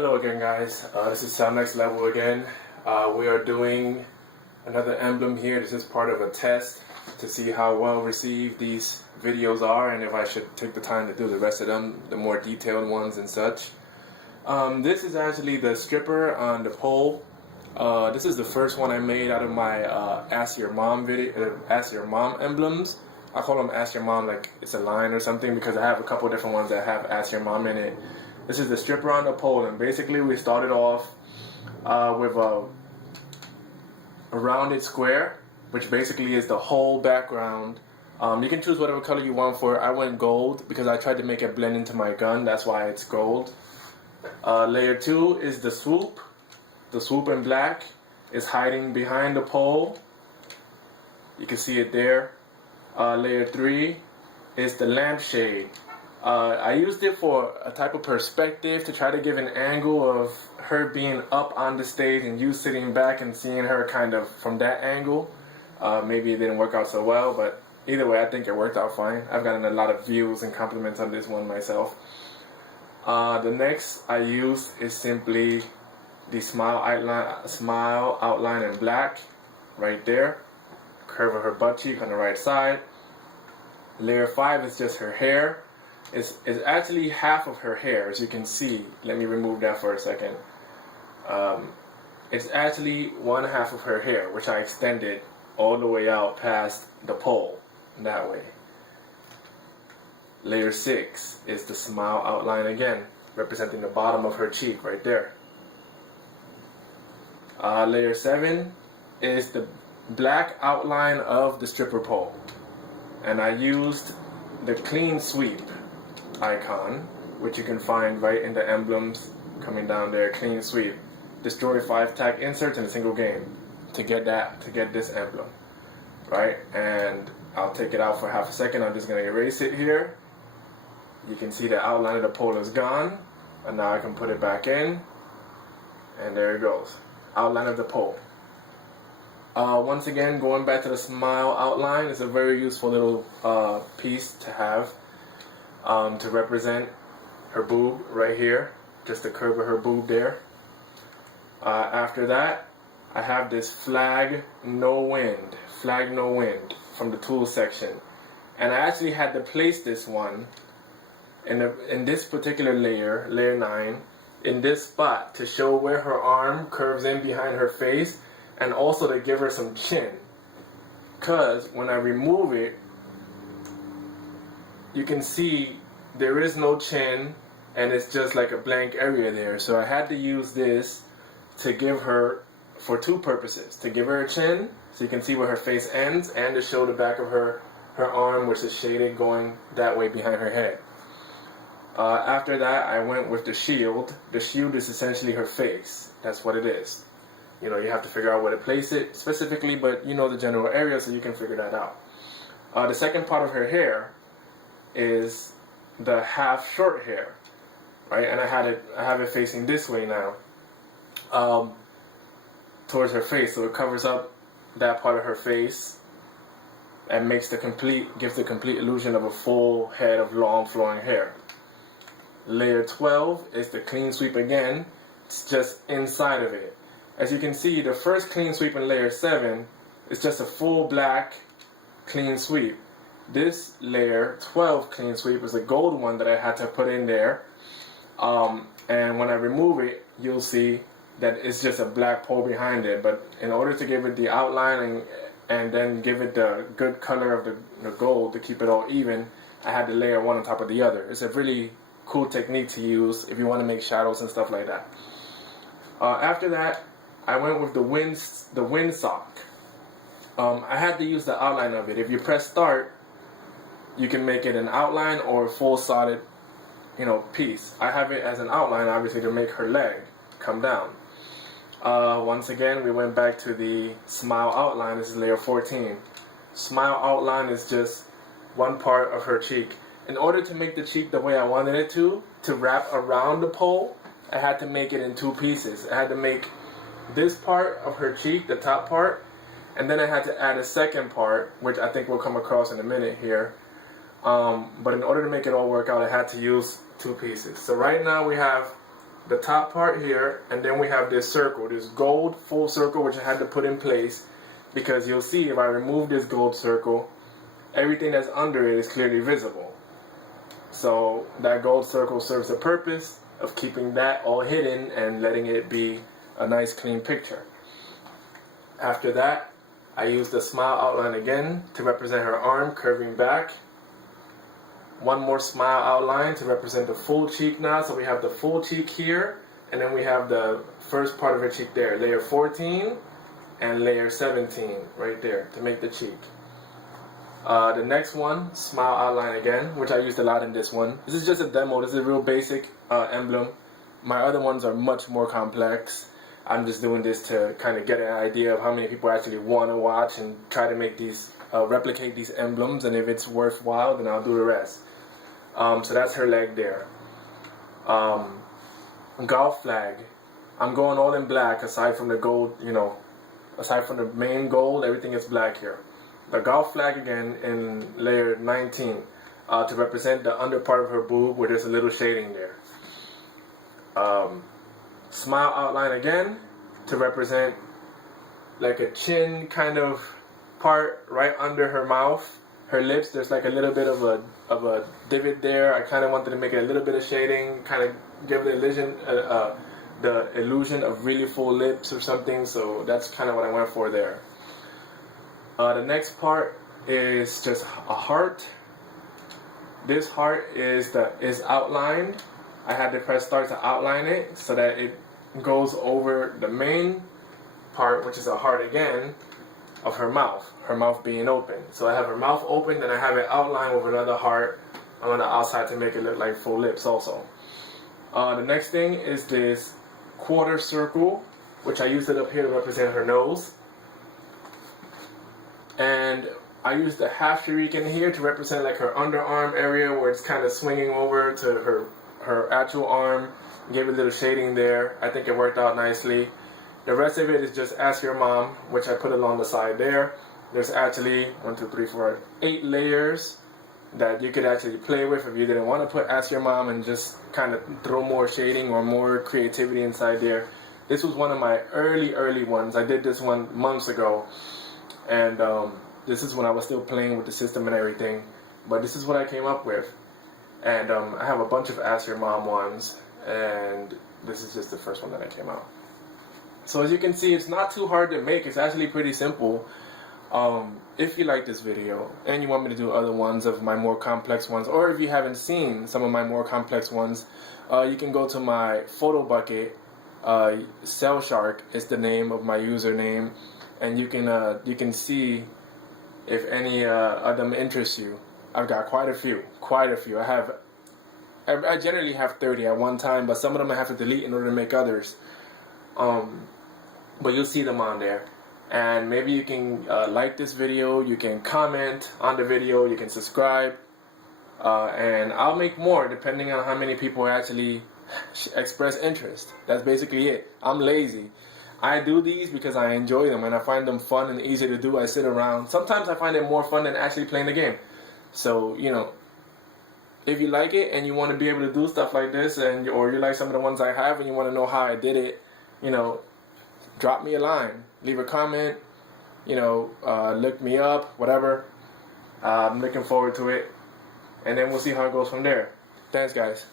Hello again, guys. This is Celnxtlvl again. We are doing another emblem here. This is part of a test to see how well received these videos are and if I should take the time to do the rest of them, the more detailed ones and such. This is actually the stripper on the pole. This is the first one I made out of my Ask Your Mom video, Ask Your Mom emblems. I call them Ask Your Mom like it's a line or something because I have a couple different ones that have Ask Your Mom in it. This is the stripper on the pole, and basically we started off with a rounded square, which basically is the whole background. You can choose whatever color you want for it. I went gold because I tried to make it blend into my gun. That's why it's gold. Layer 2 is the swoop. The swoop in black is hiding behind the pole. You can see it there. Layer 3 is the lampshade. I used it for a type of perspective to try to give an angle of her being up on the stage and you sitting back and seeing her kind of from that angle. Maybe it didn't work out so well, but either way I think it worked out fine. I've gotten a lot of views and compliments on this one myself. The next I used is simply the smile outline in black right there. Curve of her butt cheek on the right side. Layer 5 is just her hair. It's actually half of her hair, as you can see. Let me remove that for a second. It's actually one half of her hair, which I extended all the way out past the pole, that way. Layer 6 is the smile outline again, representing the bottom of her cheek right there. Layer 7 is the black outline of the stripper pole. And I used the clean sweep icon, which you can find right in the emblems coming down there. Clean sweep. Destroy 5 tack inserts in a single game to get this emblem. Right? And I'll take it out for half a second. I'm just going to erase it here. You can see the outline of the pole is gone. And now I can put it back in. And there it goes. Outline of the pole. Once again, going back to the smile outline, it's a very useful little piece to have to represent her boob right here, just the curve of her boob there. After that, I have this flag no wind from the tools section, and I actually had to place this one in this particular layer, layer 9, in this spot to show where her arm curves in behind her face, and also to give her some chin. Because when I remove it, you can see there is no chin and it's just like a blank area there. So I had to use this to give her, for 2 purposes. To give her a chin, so you can see where her face ends, and to show the back of her arm, which is shaded going that way behind her head. After that, I went with the shield. The shield is essentially her face. That's what it is. You know, you have to figure out where to place it specifically, but you know the general area, so you can figure that out. The second part of her hair is the half short hair, right? And I have it facing this way now, towards her face, so it covers up that part of her face and gives the complete illusion of a full head of long flowing hair. Layer 12 is the clean sweep again. It's just inside of it. As you can see, the first clean sweep in layer 7 is just a full black clean sweep. This layer 12 clean sweep is a gold one that I had to put in there. And when I remove it, you'll see that it's just a black pole behind it. But in order to give it the outline and then give it the good color of the gold to keep it all even, I had to layer one on top of the other. It's a really cool technique to use if you want to make shadows and stuff like that. After that, I went with the wind sock. I had to use the outline of it. If you press start, you can make it an outline or a full solid, piece. I have it as an outline, obviously, to make her leg come down. Once again, we went back to the smile outline. This is layer 14. Smile outline is just one part of her cheek. In order to make the cheek the way I wanted it to wrap around the pole, I had to make it in 2 pieces. I had to make this part of her cheek, the top part, and then I had to add a second part, which I think we'll come across in a minute here. But in order to make it all work out, I had to use 2 pieces. So right now we have the top part here, and then we have this circle, this gold full circle, which I had to put in place because you'll see if I remove this gold circle, everything that's under it is clearly visible. So that gold circle serves the purpose of keeping that all hidden and letting it be a nice clean picture. After that, I used the smile outline again to represent her arm curving back. One more smile outline to represent the full cheek now. So we have the full cheek here, and then we have the first part of her cheek there. Layer 14 and layer 17 right there to make the cheek. The next one, smile outline again, which I used a lot in this one. This is just a demo. This is a real basic emblem. My other ones are much more complex. I'm just doing this to kind of get an idea of how many people actually want to watch and try to make these, replicate these emblems, and if it's worthwhile, then I'll do the rest. So that's her leg there. Golf flag. I'm going all in black aside from the gold, you know, aside from the main gold, everything is black here. The golf flag again in layer 19 to represent the under part of her boob where there's a little shading there. Smile outline again to represent like a chin kind of part right under her mouth. Her lips, there's like a little bit of a divot there. I kind of wanted to make it a little bit of shading, kind of give the illusion of really full lips or something. So that's kind of what I went for there. The next part is just a heart. This heart is outlined. I had to press start to outline it so that it goes over the main part, which is a heart again, of her mouth being open. So I have her mouth open, then I have it outlined with another heart on the outside to make it look like full lips also. The next thing is this quarter circle, which I used it up here to represent her nose. And I used the half shuriken here to represent like her underarm area where it's kind of swinging over to her actual arm. Gave it a little shading there. I think it worked out nicely. The rest of it is just Ask Your Mom, which I put along the side there. There's actually 8 layers that you could actually play with if you didn't want to put Ask Your Mom and just kind of throw more shading or more creativity inside there. This was one of my early ones. I did this one months ago, and this is when I was still playing with the system and everything. But this is what I came up with. And I have a bunch of Ask Your Mom ones, and this is just the first one that I came out. So as you can see, it's not too hard to make. It's actually pretty simple. If you like this video and you want me to do other ones of my more complex ones, or if you haven't seen some of my more complex ones, you can go to my photo bucket. Celnxtlvl is the name of my username, and you can see if any of them interest you. I've got quite a few. I generally have 30 at one time, but some of them I have to delete in order to make others. But you'll see them on there. And maybe you can like this video, you can comment on the video, you can subscribe, and I'll make more depending on how many people actually express interest. That's basically it. I'm lazy. I do these because I enjoy them and I find them fun and easy to do. I sit around. Sometimes I find it more fun than actually playing the game. So, you know, if you like it and you want to be able to do stuff like this, or you like some of the ones I have and you want to know how I did it, you know, drop me a line, leave a comment, you know, look me up, whatever. I'm looking forward to it, and then we'll see how it goes from there. Thanks, guys.